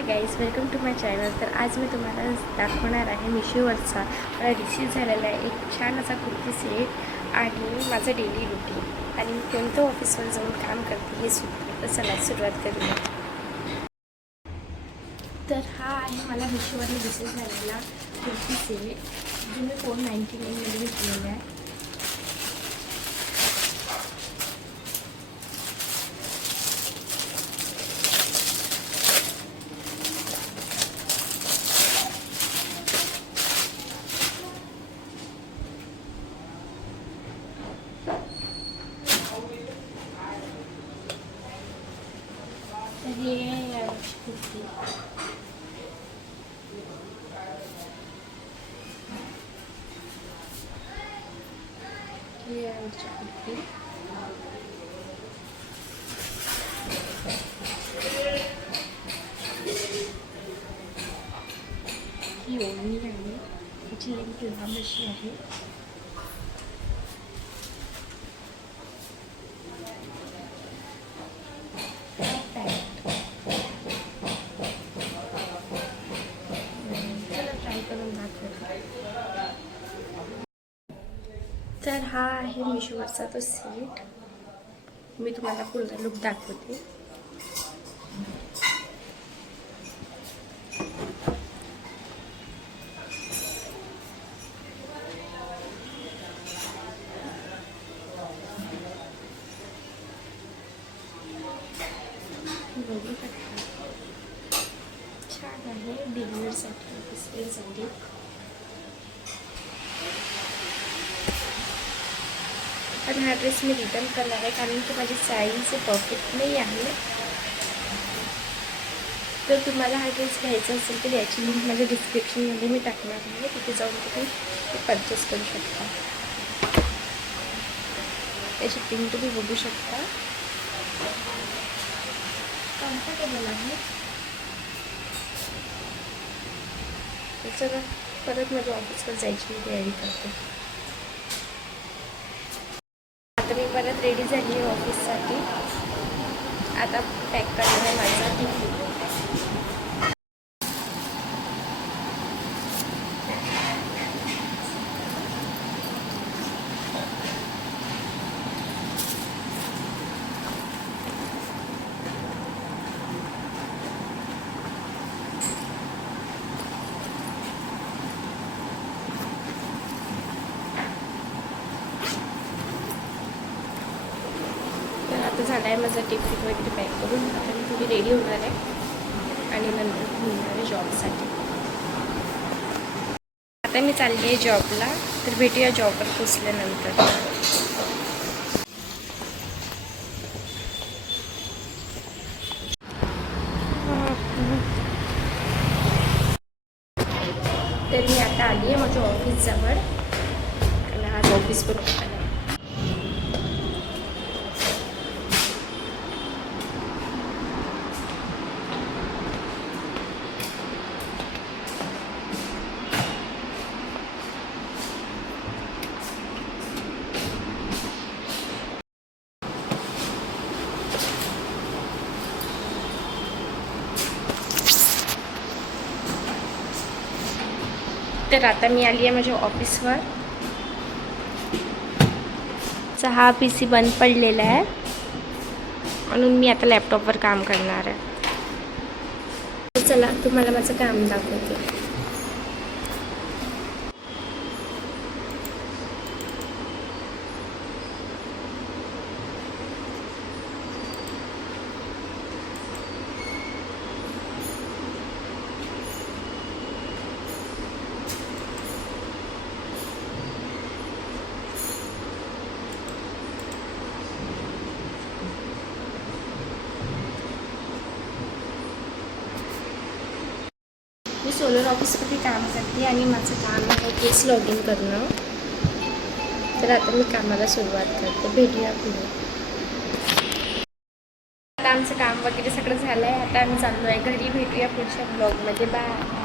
High guys, welcome to my channel. तर आज मी तुम्हाला दाखवणार आहे मिशोवरचा मला रिसीव झालेला आहे एक छान असा कुर्ती सेट आणि माझं डेली रुटीन आणि मी कोणतं ऑफिसवर जाऊन काम करते हे सुद्धा. तर चला सुरुवात करूया. तर हा आहे मला मिशोवरने रिसीव झालेला कुर्ती सेट जो मी 499 घेतलेला आहे. तर हे याची कुर्ती ही ओढणी आहे, त्याची लेंथ लांब अशी आहे. तर हा आहे मिशोवरचा तो सेट. मी तुम्हाला पूर्ण लुक दाखवते. बघू शकता, छान आहे डिनरसाठी, ऑफिससाठी. पण हा ड्रेस मी रिटर्न करणार आहे कारण की माझी साईज परफेक्ट नाही आहे. तर तुम्हाला हा ड्रेस घ्यायचा असेल तर याची लिंक माझ्या डिस्क्रिप्शनमध्ये मी टाकणार आहे, तिथे जाऊन तुम्ही परचेस करू शकता. याची प्रिंट तुम्ही बघू शकता, कम्फर्टेबल आहे. चला परत माझ्या ऑफिसवर जायची मी तयारी करते. आता मी परत रेडी झाली आहे ऑफिससाठी. आता पॅक करणार आहे माझा टिफिन. झाला आहे माझा टिफिन वगैरे पॅक करून. आता मी थोडी रेडी होणार आहे आणि नंतर निघणार आहे जॉबसाठी. आता मी चालली आहे जॉबला, तर भेटूया जॉबवर पोचल्यानंतर. तर मी आता आली आहे माझ्या ऑफिसजवळ आणि आज ऑफिसवर आले. तर आता मी आली आहे माझ्या ऑफिसवर. हा PC बंद पडलेला आहे म्हणून मी आता लॅपटॉपवर काम करणार आहे. चला तुम्हाला माझं काम दाखवते. मी सोलर ऑफिसमध्ये काम करते आणि माझं काम आहे केस लॉग इन करणं. तर आता मी कामाला सुरुवात करते. भेटूया पुढे. आता आमचं काम वगैरे सगळं झालं आहे. आता आम्ही चाललो आहे घरी. भेटूया पुढच्या ब्लॉगमध्ये. बाय.